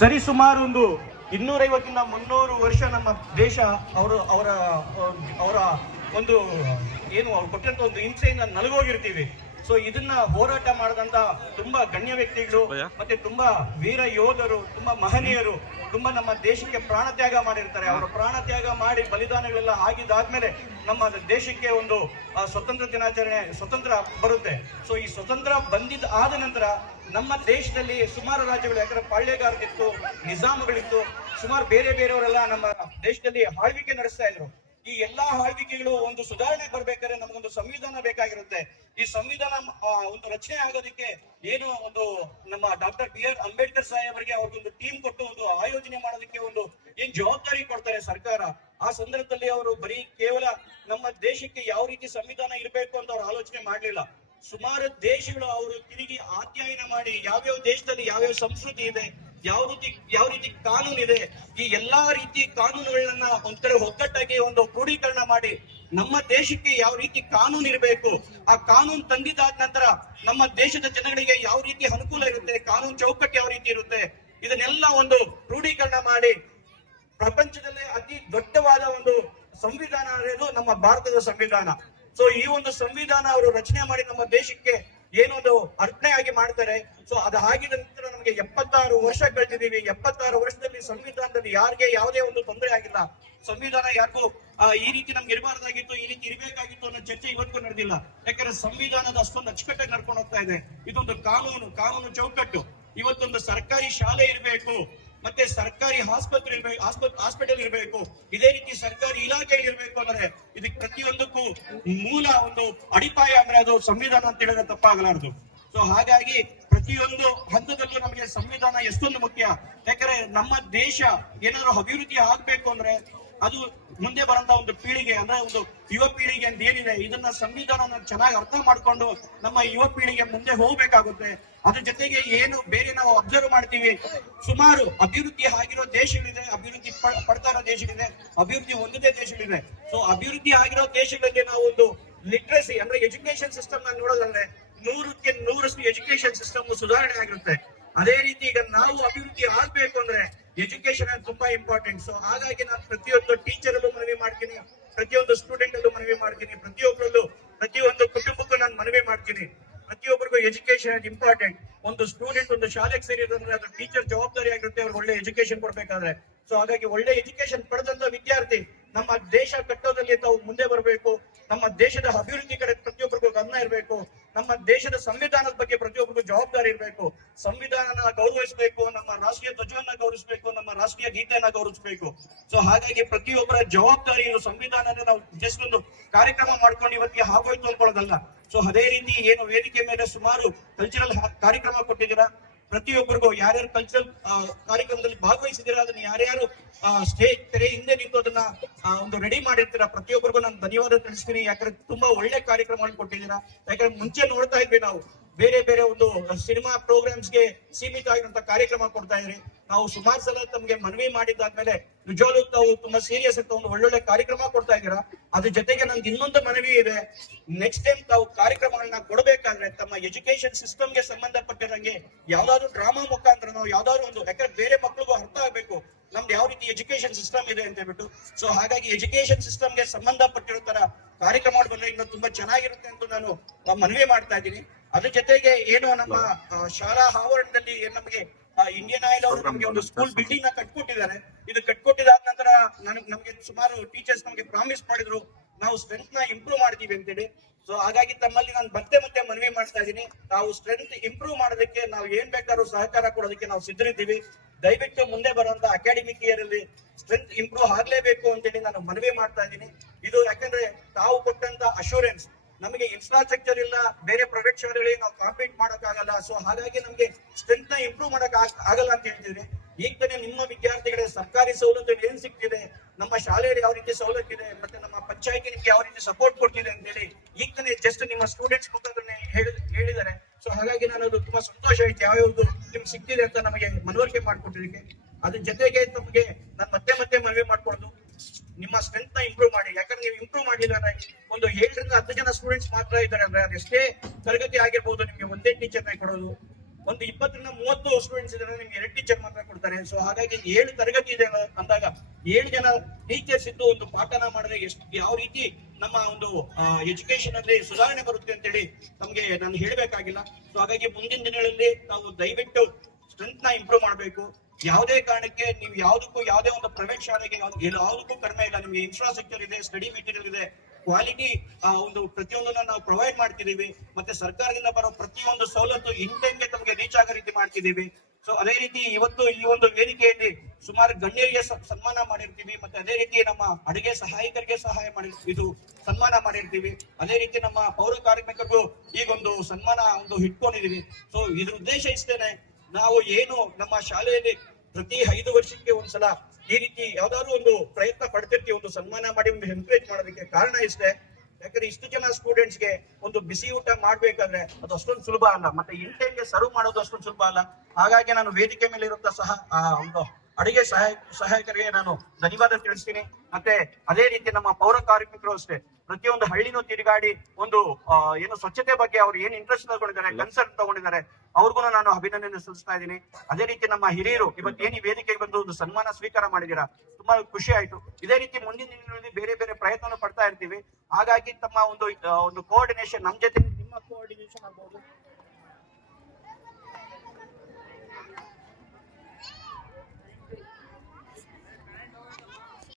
ಸರಿಸುಮಾರು ಒಂದು 250 300 ವರ್ಷ ನಮ್ಮ ದೇಶ ಅವರ ಒಂದು ಏನು ಅವ್ರು ಕೊಟ್ಟಂತ ಒಂದು ಹಿಂಸೆಯಿಂದ ನಲಗೋಗಿರ್ತೀವಿ. ಸೊ ಇದನ್ನ ಹೋರಾಟ ಮಾಡಿದಂತ ತುಂಬಾ ಗಣ್ಯ ವ್ಯಕ್ತಿಗಳು ಮತ್ತೆ ತುಂಬಾ ವೀರ ಯೋಧರು, ತುಂಬಾ ಮಹನೀಯರು, ತುಂಬಾ ನಮ್ಮ ದೇಶಕ್ಕೆ ಪ್ರಾಣ ತ್ಯಾಗ ಮಾಡಿರ್ತಾರೆ. ಅವರು ಪ್ರಾಣ ತ್ಯಾಗ ಮಾಡಿ ಬಲಿದಾನಗಳೆಲ್ಲ ಆಗಿದ್ದಾದ್ಮೇಲೆ ನಮ್ಮ ದೇಶಕ್ಕೆ ಒಂದು ಸ್ವತಂತ್ರ ದಿನಾಚರಣೆ ಸ್ವತಂತ್ರ ಬರುತ್ತೆ. ಸೊ ಈ ಸ್ವತಂತ್ರ ಆದ ನಂತರ ನಮ್ಮ ದೇಶದಲ್ಲಿ ಸುಮಾರು ರಾಜ್ಯಗಳು, ಯಾಕಂದ್ರೆ ಪಾಳ್ಯಗಾರರಿತ್ತು, ನಿಜಾಮಗಳಿತ್ತು, ಸುಮಾರು ಬೇರೆಯವರೆಲ್ಲ ನಮ್ಮ ದೇಶದಲ್ಲಿ ಆಳ್ವಿಕೆ ನಡೆಸ್ತಾ ಇದ್ರು. ಈ ಎಲ್ಲಾ ಆಳ್ವಿಕೆಗಳು ಒಂದು ಸುಧಾರಣೆ ಬರ್ಬೇಕಾದ್ರೆ ನಮಗೊಂದು ಸಂವಿಧಾನ ಬೇಕಾಗಿರುತ್ತೆ. ಈ ಸಂವಿಧಾನ ಒಂದು ರಚನೆ ಆಗೋದಕ್ಕೆ ಏನು ಒಂದು ನಮ್ಮ ಡಾಕ್ಟರ್ ಬಿ ಆರ್ ಅಂಬೇಡ್ಕರ್ ಸಾಹೇಬರಿಗೆ ಅವ್ರಿಗೊಂದು ಟೀಮ್ ಕೊಟ್ಟು ಒಂದು ಆಯೋಜನೆ ಮಾಡೋದಕ್ಕೆ ಒಂದು ಏನ್ ಜವಾಬ್ದಾರಿ ಕೊಡ್ತಾರೆ ಸರ್ಕಾರ. ಆ ಸಂದರ್ಭದಲ್ಲಿ ಅವರು ಬರೀ ಕೇವಲ ನಮ್ಮ ದೇಶಕ್ಕೆ ಯಾವ ರೀತಿ ಸಂವಿಧಾನ ಇರಬೇಕು ಅಂತ ಅವ್ರು ಆಲೋಚನೆ ಮಾಡ್ಲಿಲ್ಲ. ಸುಮಾರು ದೇಶಗಳು ಅವರು ತಿರುಗಿ ಅಧ್ಯಯನ ಮಾಡಿ ಯಾವ್ಯಾವ ದೇಶದಲ್ಲಿ ಯಾವ್ಯಾವ ಸಂಸ್ಕೃತಿ ಇದೆ, ಯಾವ ರೀತಿ ಕಾನೂನು ಇದೆ, ಈ ಎಲ್ಲಾ ರೀತಿ ಕಾನೂನುಗಳನ್ನ ಒಂಥರ ಒಗ್ಗಟ್ಟಾಗಿ ಒಂದು ಕ್ರೋಢೀಕರಣ ಮಾಡಿ ನಮ್ಮ ದೇಶಕ್ಕೆ ಯಾವ ರೀತಿ ಕಾನೂನು ಇರಬೇಕು, ಆ ಕಾನೂನು ತಂದಿದ್ದಾದ ನಂತರ ನಮ್ಮ ದೇಶದ ಜನಗಳಿಗೆ ಯಾವ ರೀತಿ ಅನುಕೂಲ ಇರುತ್ತೆ, ಕಾನೂನು ಚೌಕಟ್ಟು ಯಾವ ರೀತಿ ಇರುತ್ತೆ, ಇದನ್ನೆಲ್ಲ ಒಂದು ಕ್ರೋಢೀಕರಣ ಮಾಡಿ ಪ್ರಪಂಚದಲ್ಲೇ ಅತಿ ದೊಡ್ಡವಾದ ಒಂದು ಸಂವಿಧಾನ ಅನ್ನೋದು ನಮ್ಮ ಭಾರತದ ಸಂವಿಧಾನ. ಸೊ ಈ ಒಂದು ಸಂವಿಧಾನ ಅವರು ರಚನೆ ಮಾಡಿ ನಮ್ಮ ದೇಶಕ್ಕೆ ಏನೊಂದು ಅರ್ಪಣೆ ಆಗಿ ಮಾಡ್ತಾರೆ. ಸೊ ಅದು ಆಗಿದ ನಂತರ ನಮಗೆ 76 ವರ್ಷ ಕಳೆದಿದ್ದೀವಿ. 76 ವರ್ಷದಲ್ಲಿ ಸಂವಿಧಾನದಲ್ಲಿ ಯಾರಿಗೆ ಯಾವುದೇ ಒಂದು ತೊಂದರೆ ಆಗಿಲ್ಲ. ಸಂವಿಧಾನ ಯಾರಿಗೂ ಈ ರೀತಿ ನಮ್ಗೆ ಇರಬಾರ್ದಾಗಿತ್ತು, ಈ ರೀತಿ ಇರಬೇಕಾಗಿತ್ತು ಅನ್ನೋ ಚರ್ಚೆ ಇವತ್ತಿಗೂ ನಡೆದಿಲ್ಲ. ಯಾಕಂದ್ರೆ ಸಂವಿಧಾನದ ಅಷ್ಟೊಂದು ಅಚ್ಚುಕಟ್ಟಾಗಿ ನಡ್ಕೊಂಡು ಹೋಗ್ತಾ ಇದೆ. ಇದೊಂದು ಕಾನೂನು ಚೌಕಟ್ಟು. ಇವತ್ತೊಂದು ಸರ್ಕಾರಿ ಶಾಲೆ ಇರಬೇಕು, ಮತ್ತೆ ಸರ್ಕಾರಿ ಆಸ್ಪತ್ರೆ ಇರಬೇಕು, ಹಾಸ್ಪಿಟಲ್ ಇರಬೇಕು, ಇದೇ ರೀತಿ ಸರ್ಕಾರಿ ಇಲಾಖೆಗಳು ಇರಬೇಕು ಅಂದ್ರೆ ಇದಕ್ಕೆ ಪ್ರತಿಯೊಂದಕ್ಕೂ ಮೂಲ ಒಂದು ಅಡಿಪಾಯ ಅಂದ್ರೆ ಅದು ಸಂವಿಧಾನ ಅಂತ ಹೇಳಿದ್ರೆ ತಪ್ಪಾಗಲಾರದು. ಸೊ ಹಾಗಾಗಿ ಪ್ರತಿಯೊಂದು ಹಂತದಲ್ಲೂ ನಮಗೆ ಸಂವಿಧಾನ ಎಷ್ಟೊಂದು ಮುಖ್ಯ. ಯಾಕಂದ್ರೆ ನಮ್ಮ ದೇಶ ಏನಾದ್ರು ಅಭಿವೃದ್ಧಿ ಆಗ್ಬೇಕು ಅಂದ್ರೆ ಅದು ಮುಂದೆ ಬರಂತ ಒಂದು ಪೀಳಿಗೆ ಅಂದ್ರೆ ಒಂದು ಯುವ ಪೀಳಿಗೆ ಅಂತ ಏನಿದೆ, ಇದನ್ನ ಸಂವಿಧಾನ ಚೆನ್ನಾಗಿ ಅರ್ಥ ಮಾಡ್ಕೊಂಡು ನಮ್ಮ ಯುವ ಪೀಳಿಗೆ ಮುಂದೆ ಹೋಗ್ಬೇಕಾಗುತ್ತೆ. ಅದ್ರ ಜೊತೆಗೆ ಏನು ಬೇರೆ ನಾವು ಅಬ್ಸರ್ವ್ ಮಾಡ್ತೀವಿ, ಸುಮಾರು ಅಭಿವೃದ್ಧಿ ಆಗಿರೋ ದೇಶಗಳಿದೆ, ಅಭಿವೃದ್ಧಿ ಪಡ್ತಾ ಇರೋ ದೇಶಗಳಿದೆ, ಅಭಿವೃದ್ಧಿ ಹೊಂದಿದೆ ದೇಶಗಳಿದೆ. ಸೊ ಅಭಿವೃದ್ಧಿ ಆಗಿರೋ ದೇಶಗಳಲ್ಲಿ ನಾವು ಒಂದು ಲಿಟ್ರಸಿ ಅಂದ್ರೆ ಎಜುಕೇಶನ್ ಸಿಸ್ಟಮ್ ನ ನೋಡೋದಂದ್ರೆ 100ಕ್ಕೆ 100ರಷ್ಟು ಎಜುಕೇಶನ್ ಸಿಸ್ಟಮ್ ಸುಧಾರಣೆ ಆಗಿರುತ್ತೆ. ಅದೇ ರೀತಿ ಈಗ ನಾವು ಅಭಿವೃದ್ಧಿ ಆಗ್ಬೇಕು ಅಂದ್ರೆ ಎಜುಕೇಶನ್ ತುಂಬಾ ಇಂಪಾರ್ಟೆಂಟ್. ಸೊ ಹಾಗಾಗಿ ನಾನು ಪ್ರತಿಯೊಂದು ಟೀಚರ್ ಅಲ್ಲೂ ಮನವಿ ಮಾಡ್ತೀನಿ, ಪ್ರತಿಯೊಂದು ಸ್ಟೂಡೆಂಟ್ ಅಲ್ಲೂ ಮನವಿ ಮಾಡ್ತೀನಿ, ಪ್ರತಿಯೊಂದು ಕುಟುಂಬಕ್ಕೂ ನಾನು ಮನವಿ ಮಾಡ್ತೀನಿ. ಪ್ರತಿಯೊಬ್ಬರಿಗೂ ಎಜುಕೇಶನ್ ಇಂಪಾರ್ಟೆಂಟ್. ಒಂದು ಸ್ಟೂಡೆಂಟ್ ಒಂದು ಶಾಲೆಗೆ ಸೇರಿದ್ರೆ ಅದು ಟೀಚರ್ ಜವಾಬ್ದಾರಿ ಆಗಿರುತ್ತೆ ಅವ್ರಿಗೆ ಒಳ್ಳೆ ಎಜುಕೇಶನ್ ಕೊಡ್ಬೇಕಾದ್ರೆ. ಸೊ ಹಾಗಾಗಿ ಒಳ್ಳೆ ಎಜುಕೇಶನ್ ಪಡೆದಂತ ವಿದ್ಯಾರ್ಥಿ ನಮ್ಮ ದೇಶ ಕಟ್ಟೋದಲ್ಲಿ ತಾವು ಮುಂದೆ ಬರಬೇಕು. ನಮ್ಮ ದೇಶದ ಅಭಿವೃದ್ಧಿ ಕಡೆ ಪ್ರತಿಯೊಬ್ಬರಿಗೂ ಗಮನ ಇರಬೇಕು. ನಮ್ಮ ದೇಶದ ಸಂವಿಧಾನದ ಬಗ್ಗೆ ಪ್ರತಿಯೊಬ್ಬರಿಗೂ ಜವಾಬ್ದಾರಿ ಇರಬೇಕು. ಸಂವಿಧಾನನ ಗೌರವಿಸಬೇಕು, ನಮ್ಮ ರಾಷ್ಟ್ರೀಯ ಧ್ವಜವನ್ನ ಗೌರವಿಸಬೇಕು, ನಮ್ಮ ರಾಷ್ಟ್ರೀಯ ಗೀತೆಯನ್ನ ಗೌರವಿಸಬೇಕು. ಸೊ ಹಾಗಾಗಿ ಪ್ರತಿಯೊಬ್ಬರ ಜವಾಬ್ದಾರಿ ಸಂವಿಧಾನನ ನಾವು ಜಸ್ಟ್ ಒಂದು ಕಾರ್ಯಕ್ರಮ ಮಾಡ್ಕೊಂಡು ಇವತ್ತಿಗೆ ಆಗೋಯ್ತು ಅನ್ಕೊಳ್ಳೋದಲ್ಲ. ಸೊ ಅದೇ ರೀತಿ ಏನು ವೇದಿಕೆ ಮೇಲೆ ಸುಮಾರು ಕಲ್ಚರಲ್ ಕಾರ್ಯಕ್ರಮ ಕೊಟ್ಟಿದ್ದೀರಾ, ಪ್ರತಿಯೊಬ್ಬರಿಗೂ ಯಾರ್ಯಾರು ಕಲ್ಚರಲ್ ಕಾರ್ಯಕ್ರಮದಲ್ಲಿ ಭಾಗವಹಿಸಿದ್ದೀರಾ, ಅದನ್ನ ಯಾರ್ಯಾರು ಸ್ಟೇಜ್ ತೆರೆ ಹಿಂದೆ ನಿಂತು ಅದನ್ನ ಒಂದು ರೆಡಿ ಮಾಡಿರ್ತೀರಾ, ಪ್ರತಿಯೊಬ್ಬರಿಗೂ ನಾನು ಧನ್ಯವಾದ ತಿಳಿಸ್ತೀನಿ. ಯಾಕಂದ್ರೆ ತುಂಬಾ ಒಳ್ಳೆ ಕಾರ್ಯಕ್ರಮವನ್ನು ಕೊಟ್ಟಿದ್ದೀರಾ. ಯಾಕಂದ್ರೆ ಮುಂಚೆ ನೋಡ್ತಾ ಇದ್ವಿ ನಾವು ಬೇರೆ ಒಂದು ಸಿನಿಮಾ ಪ್ರೋಗ್ರಾಮ್ಸ್ಗೆ ಸೀಮಿತ ಆಗಿರುವಂತ ಕಾರ್ಯಕ್ರಮ ಕೊಡ್ತಾ ಇದ್ರಿ. ನಾವು ಸುಮಾರು ಸಲ ತಮ್ಗೆ ಮನವಿ ಮಾಡಿದ್ದಾದ್ಮೇಲೆ ನಿಜವಾಗ್ಲೂ ತಾವು ತುಂಬಾ ಸೀರಿಯಸ್ ಅಂತ ಒಂದು ಒಳ್ಳೊಳ್ಳೆ ಕಾರ್ಯಕ್ರಮ ಕೊಡ್ತಾ ಇದ್ದೀರಾ. ಅದ್ರ ಜೊತೆಗೆ ನನ್ಗೆ ಇನ್ನೊಂದು ಮನವಿ ಇದೆ, ನೆಕ್ಸ್ಟ್ ಟೈಮ್ ತಾವು ಕಾರ್ಯಕ್ರಮಗಳನ್ನ ಕೊಡಬೇಕಾದ್ರೆ ತಮ್ಮ ಎಜುಕೇಶನ್ ಸಿಸ್ಟಮ್ಗೆ ಸಂಬಂಧಪಟ್ಟಿರಂಗೆ ಯಾವ್ದಾದ್ರು ಡ್ರಾಮಾ ಮುಖಾಂತರನೋ ಯಾವ್ದಾದ್ರು ಒಂದು, ಯಾಕಂದ್ರೆ ಬೇರೆ ಮಕ್ಳಿಗೂ ಅರ್ಥ ಆಗ್ಬೇಕು ನಮ್ದು ಯಾವ ರೀತಿ ಎಜುಕೇಶನ್ ಸಿಸ್ಟಮ್ ಇದೆ ಅಂತ ಹೇಳ್ಬಿಟ್ಟು. ಸೊ ಹಾಗಾಗಿ ಎಜುಕೇಶನ್ ಸಿಸ್ಟಮ್ಗೆ ಸಂಬಂಧಪಟ್ಟಿರೋ ತರ ಕಾರ್ಯಕ್ರಮ ಬಂದ್ರೆ ಇನ್ನು ತುಂಬಾ ಚೆನ್ನಾಗಿರುತ್ತೆ ಅಂತ ನಾನು ಮನವಿ ಮಾಡ್ತಾ ಇದ್ದೀನಿ. ಅದ್ರ ಜೊತೆಗೆ ಏನು ನಮ್ಮ ಶಾಲಾ ಆವರಣದಲ್ಲಿ ನಮಗೆ ಇಂಡಿಯನ್ ಆಯಿಲ್ ಅವರು ನಮಗೆ ಒಂದು ಸ್ಕೂಲ್ ಬಿಲ್ಡಿಂಗ್ ನ ಕಟ್ಕೊಟ್ಟಿದ್ದಾರೆ. ಇದು ಕಟ್ಕೊಟ್ಟಿದಾದ ನಂತರ ನಮಗೆ ಸುಮಾರು ಟೀಚರ್ಸ್ ನಮಗೆ ಪ್ರಾಮಿಸ್ ಮಾಡಿದ್ರು ನಾವು ಸ್ಟ್ರೆಂತ್ ನ ಇಂಪ್ರೂವ್ ಮಾಡ್ತೀವಿ ಅಂತೇಳಿ. ಸೊ ಹಾಗಾಗಿ ತಮ್ಮಲ್ಲಿ ನಾನು ಮತ್ತೆ ಮನವಿ ಮಾಡ್ತಾ ಇದ್ದೀನಿ, ನಾವು ಸ್ಟ್ರೆಂತ್ ಇಂಪ್ರೂವ್ ಮಾಡೋದಕ್ಕೆ ನಾವು ಏನ್ ಬೇಕಾದ್ರೂ ಸಹಕಾರ ಕೊಡೋದಕ್ಕೆ ನಾವು ಸಿದ್ಧರಿದ್ದೀವಿ. ದಯವಿಟ್ಟು ಮುಂದೆ ಬರುವಂತ ಅಕಾಡೆಮಿಕ್ ಇಯರ್ ಅಲ್ಲಿ ಸ್ಟ್ರೆಂತ್ ಇಂಪ್ರೂವ್ ಆಗ್ಲೇಬೇಕು ಅಂತೇಳಿ ನಾನು ಮನವಿ ಮಾಡ್ತಾ ಇದ್ದೀನಿ. ಇದು ಯಾಕಂದ್ರೆ ತಾವು ಕೊಟ್ಟಂತ ಅಶೂರೆನ್ಸ್, ನಮಗೆ ಇನ್ಫ್ರಾಸ್ಟ್ರಕ್ಚರ್ ಇಲ್ಲ, ಬೇರೆ ಪ್ರೈವೇಟ್ ಶಾಲೆಗಳಿಗೆ ನಾವು ಕಾಂಪೀಟ್ ಮಾಡಕ್ ಆಗಲ್ಲ. ಸೊ ಹಾಗಾಗಿ ನಮ್ಗೆ ಸ್ಟ್ರೆಂತ್ ನ ಇಂಪ್ರೂವ್ ಮಾಡಕ್ ಆಗಲ್ಲ ಅಂತ ಹೇಳ್ತಿದ್ರಿ. ಈಗ ತಾನೇ ನಿಮ್ಮ ವಿದ್ಯಾರ್ಥಿಗಳಿಗೆ ಸರ್ಕಾರಿ ಸವಲತ್ತು ಏನ್ ಸಿಗ್ತಿದೆ, ನಮ್ಮ ಶಾಲೆಯಲ್ಲಿ ಯಾವ ರೀತಿ ಸವಲತ್ತು ಇದೆ, ಮತ್ತೆ ನಮ್ಮ ಪಂಚಾಯತಿ ನಿಮ್ಗೆ ಯಾವ ರೀತಿ ಸಪೋರ್ಟ್ ಕೊಡ್ತಿದೆ ಅಂತ ಹೇಳಿ ಈಗ ತಾನೇ ಜಸ್ಟ್ ನಿಮ್ಮ ಸ್ಟೂಡೆಂಟ್ಸ್ ಮುಖಾಂತರ ಹೇಳಿದ್ದಾರೆ. ಸೊ ಹಾಗಾಗಿ ನಾನು ಅದು ತುಂಬಾ ಸಂತೋಷ ಆಯ್ತು ಯಾವ್ಯಾವ್ದು ನಿಮ್ಗೆ ಸಿಗ್ತಿದೆ ಅಂತ ನಮಗೆ ಮನವರಿಕೆ ಮಾಡ್ಕೊಟ್ಟಿದ್ದಕ್ಕೆ. ಅದ್ರ ಜೊತೆಗೆ ತಮಗೆ ನಾನು ಮತ್ತೆ ಮನವಿ ಮಾಡ್ಕೊಡೋದು, ನಿಮ್ಮ ಸ್ಟ್ರೆಂತ್ ನ ಇಂಪ್ರೂವ್ ಮಾಡಿ. ಯಾಕಂದ್ರೆ ನೀವು ಇಂಪ್ರೂವ್ ಮಾಡಲಿಲ್ಲ ಅಂದ್ರೆ ಒಂದು 7 ರಿಂದ 10 ಜನ ಸ್ಟೂಡೆಂಟ್ಸ್ ಮಾತ್ರ ಇದ್ದಾರೆ ಅಂದ್ರೆ ಅದೆಷ್ಟೇ ತರಗತಿ ಆಗಿರ್ಬೋದು, ನಿಮ್ಗೆ ಒಂದೇ ಟೀಚರ್ ಕೊಡೋದು ಒಂದು 20ರಿಂದ 30 ಸ್ಟೂಡೆಂಟ್ಸ್ ಇದ್ದಾರೆ, ನಿಮ್ಗೆ 2 ಟೀಚರ್ ಮಾತ್ರ ಕೊಡ್ತಾರೆ. ಸೊ ಹಾಗಾಗಿ 7 ತರಗತಿ ಇದೆ ಅಂದಾಗ 7 ಜನ ಟೀಚರ್ಸ್ ಇದ್ದು ಒಂದು ಪಾಠನ ಮಾಡಿದ್ರೆ ಎಷ್ಟು ಯಾವ ರೀತಿ ನಮ್ಮ ಒಂದು ಎಜುಕೇಶನ್ ಅಲ್ಲಿ ಸುಧಾರಣೆ ಬರುತ್ತೆ ಅಂತೇಳಿ ನಮ್ಗೆ ನಾನು ಹೇಳ್ಬೇಕಾಗಿಲ್ಲ. ಸೊ ಹಾಗಾಗಿ ಮುಂದಿನ ದಿನಗಳಲ್ಲಿ ನಾವು ದಯವಿಟ್ಟು ಸ್ಟ್ರೆಂತ್ ನ ಇಂಪ್ರೂವ್ ಮಾಡಬೇಕು. ಯಾವುದೇ ಕಾರಣಕ್ಕೆ ನೀವು ಯಾವುದಕ್ಕೂ ಯಾವುದೇ ಒಂದು ಪ್ರೈವೇಟ್ ಶಾಲೆಗೆ ಯಾವುದಕ್ಕೂ ಕಡಿಮೆ ಇಲ್ಲ. ನಿಮ್ಗೆ ಇನ್ಫ್ರಾಸ್ಟ್ರಕ್ಚರ್ ಇದೆ, ಸ್ಟಡಿ ಮೆಟೀರಿಯಲ್ ಇದೆ, ಕ್ವಾಲಿಟಿ ಒಂದು ಪ್ರತಿಯೊಂದನ್ನ ನಾವು ಪ್ರೊವೈಡ್ ಮಾಡ್ತಿದೀವಿ. ಮತ್ತೆ ಸರ್ಕಾರದಿಂದ ಬರೋ ಪ್ರತಿಯೊಂದು ಸವಲತ್ತು ಇನ್ ಟೈಮ್ಗೆ ತಮಗೆ ರೀಚ್ ಆಗೋ ರೀತಿ ಮಾಡ್ತಿದೀವಿ. ಸೊ ಅದೇ ರೀತಿ ಇವತ್ತು ಈ ಒಂದು ವೇದಿಕೆಯಲ್ಲಿ ಸುಮಾರು ಗಣ್ಯರಿಗೆ ಸನ್ಮಾನ ಮಾಡಿರ್ತೀವಿ. ಮತ್ತೆ ಅದೇ ರೀತಿ ನಮ್ಮ ಅಡುಗೆ ಸಹಾಯಕರಿಗೆ ಇದು ಸನ್ಮಾನ ಮಾಡಿರ್ತೀವಿ. ಅದೇ ರೀತಿ ನಮ್ಮ ಪೌರ ಕಾರ್ಮಿಕರಿಗೂ ಈಗೊಂದು ಸನ್ಮಾನ ಇಟ್ಕೊಂಡಿದೀವಿ. ಸೊ ಇದ್ರ ಉದ್ದೇಶ ಇಷ್ಟೇನೆ, ನಾವು ಏನು ನಮ್ಮ ಶಾಲೆಯಲ್ಲಿ ಪ್ರತಿ 5 ವರ್ಷಕ್ಕೆ ಒಂದ್ಸಲ ಈ ರೀತಿ ಯಾವ್ದಾದ್ರು ಒಂದು ಪ್ರಯತ್ನ ಪಡ್ತಿರ್ತೀವಿ, ಒಂದು ಸನ್ಮಾನ ಮಾಡಿ ಒಂದು ಎನ್ಕರೇಜ್ ಮಾಡೋದಕ್ಕೆ ಕಾರಣ ಇಷ್ಟೇ. ಯಾಕಂದ್ರೆ ಇಷ್ಟು ಜನ ಸ್ಟೂಡೆಂಟ್ಸ್ಗೆ ಒಂದು ಬಿಸಿ ಊಟ ಮಾಡ್ಬೇಕಾದ್ರೆ ಅದು ಅಷ್ಟೊಂದು ಸುಲಭ ಅಲ್ಲ, ಮತ್ತೆ ಇನ್ ಟೈಮ್ಗೆ ಸರ್ವ್ ಮಾಡೋದು ಅಷ್ಟೊಂದು ಸುಲಭ ಅಲ್ಲ. ಹಾಗಾಗಿ ನಾನು ವೇದಿಕೆ ಮೇಲೆ ಇರುವಂತಹ ಒಂದು ಅಡಿಗೆ ಸಹಾಯಕರಿಗೆ ನಾನು ಧನ್ಯವಾದ ತಿಳಿಸ್ತೀನಿ. ಮತ್ತೆ ಅದೇ ರೀತಿ ನಮ್ಮ ಪೌರ ಕಾರ್ಮಿಕರು ಅಷ್ಟೇ ಪ್ರತಿಯೊಂದು ಹಳ್ಳಿನೂ ತಿರುಗಾಡಿ ಒಂದು ಏನು ಸ್ವಚ್ಛತೆ ಬಗ್ಗೆ ಅವ್ರು ಏನ್ ಇಂಟ್ರೆಸ್ಟ್ ತಗೊಂಡಿದ್ದಾರೆ, ಕನ್ಸರ್ನ್ ತಗೊಂಡಿದ್ದಾರೆ, ಅವ್ರಿಗೂ ನಾನು ಅಭಿನಂದನೆ ಸಲ್ಲಿಸ್ತಾ ಇದ್ದೀನಿ. ಅದೇ ರೀತಿ ನಮ್ಮ ಹಿರಿಯರು ಇವತ್ತು ಏನು ಈ ವೇದಿಕೆಗೆ ಬಂದು ಒಂದು ಸನ್ಮಾನ ಸ್ವೀಕಾರ ಮಾಡಿದ್ದೀರಾ, ತುಂಬಾ ಖುಷಿ ಆಯ್ತು. ಇದೇ ರೀತಿ ಮುಂದಿನ ದಿನಗಳಲ್ಲಿ ಬೇರೆ ಬೇರೆ ಪ್ರಯತ್ನ ಪಡ್ತಾ ಇರ್ತೀವಿ. ಹಾಗಾಗಿ ತಮ್ಮ ಒಂದು ಕೋಆರ್ಡಿನೇಷನ್ ನಮ್ಮ ಜೊತೆ, ನಿಮ್ಮ ಕೋಆರ್ಡಿನೇಷನ್ ಆಗ್ಬಹುದು,